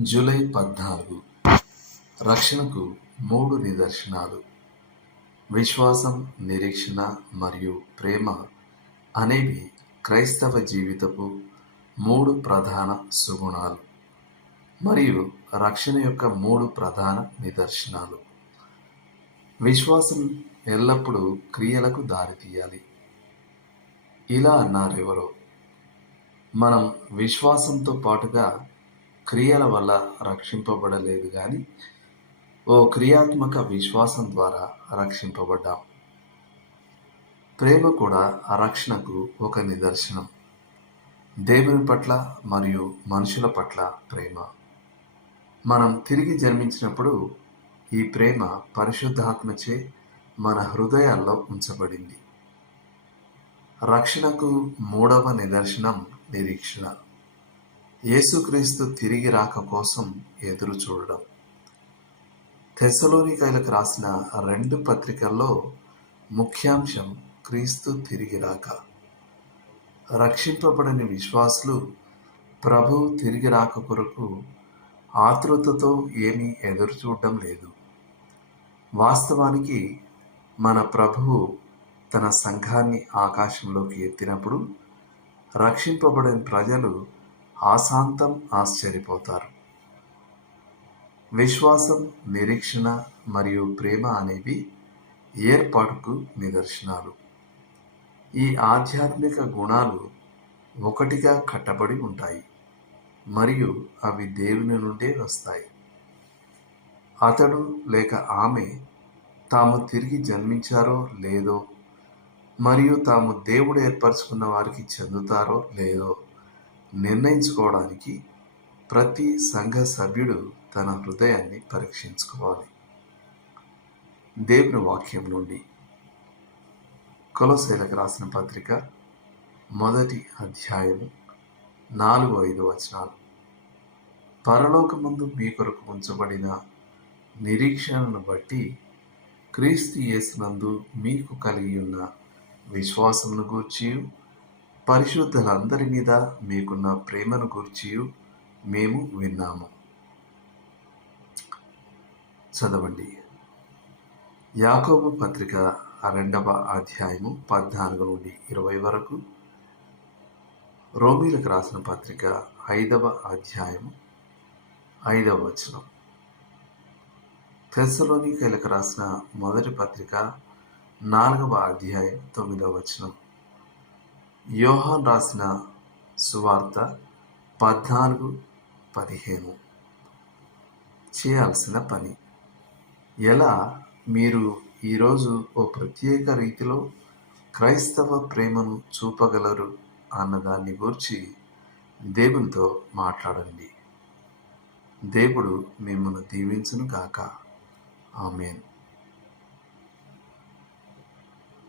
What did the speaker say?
July పద్నాలుగు. రక్షణకు మూడు నిదర్శనాలు. విశ్వాసం నిరీక్షణ మరియు ప్రేమ అనేవి క్రైస్తవ జీవితపు మూడు ప్రధాన సుగుణాలు మరియు రక్షణ యొక్క మూడు ప్రధాన నిదర్శనాలు. విశ్వాసం ఎల్లప్పుడూ క్రియలకు దారితీయాలి. ఇలా అన్నారు ఎవరో మనం విశ్వాసంతో పాటుగా క్రియల వల్ల రక్షింపబడలేదు కానీ ఓ క్రియాత్మక విశ్వాసం ద్వారా రక్షింపబడ్డాం. ప్రేమ కూడా రక్షణకు ఒక నిదర్శనం. దేవుని పట్ల మరియు మనుషుల పట్ల ప్రేమ. మనం తిరిగి జన్మించినప్పుడు ఈ ప్రేమ పరిశుద్ధాత్మచే మన హృదయాల్లో ఉంచబడింది. రక్షణకు మూడవ నిదర్శనం నిరీక్షణ. యేసుక్రీస్తు తిరిగి రాక కోసం ఎదురు చూడడం. తెసలోనికాయలకు రాసిన రెండు పత్రికల్లో ముఖ్యాంశం క్రీస్తు తిరిగి రాక. రక్షింపబడని విశ్వాసులు ప్రభు తిరిగి రాక కొరకు ఆతృతతో ఏమీ ఎదురు చూడడం లేదు. వాస్తవానికి మన ప్రభువు తన సంఘాన్ని ఆకాశంలోకి ఎత్తినప్పుడు రక్షింపబడిన ప్రజలు ఆశాంతం ఆశ్చర్యపోతారు. విశ్వాసం నిరీక్షణ మరియు ప్రేమ అనేవి ఏర్పాటుకు నిదర్శనాలు. ఈ ఆధ్యాత్మిక గుణాలు ఒకటిగా కట్టబడి ఉంటాయి మరియు అవి దేవుని నుండే వస్తాయి. అతడు లేక ఆమె తాము తిరిగి జన్మించారో లేదో మరియు తాము దేవుడు ఏర్పరచుకున్న వారికి చెందుతారో లేదో నిర్ణయించుకోవడానికి ప్రతి సంఘ సభ్యుడు తన హృదయాన్ని పరీక్షించుకోవాలి. దేవుని వాక్యం నుండి కొలశైలకు రాసిన పత్రిక మొదటి అధ్యాయము నాలుగు ఐదు వచనాలు. పరలోకమందు మీ కొరకు ఉంచబడిన నిరీక్షణను బట్టి క్రీస్తు యేసునందు మీకు కలిగి ఉన్న విశ్వాసమును గూర్చి పరిశుద్ధులందరి మీద మీకున్న ప్రేమను గురించి మేము విన్నాము. చదవండి. యాకోబు పత్రిక రెండవ అధ్యాయము పద్నాలుగు నుండి ఇరవై వరకు. రోమీలకు రాసిన పత్రిక ఐదవ అధ్యాయము ఐదవ వచనం. తెస్సలోనికైలకు రాసిన మొదటి పత్రిక నాలుగవ అధ్యాయం తొమ్మిదవ వచనం. యోహాన్ రాసిన సువార్త పద్నాలుగు పదిహేను. చేయాల్సిన పని. ఎలా? మీరు ఈరోజు ఓ ప్రత్యేక రీతిలో క్రైస్తవ ప్రేమను చూపగలరు అన్నదాన్ని గురించి దేవునితో మాట్లాడండి. దేవుడు మిమ్మల్ని దీవించును గాక ఆమెను.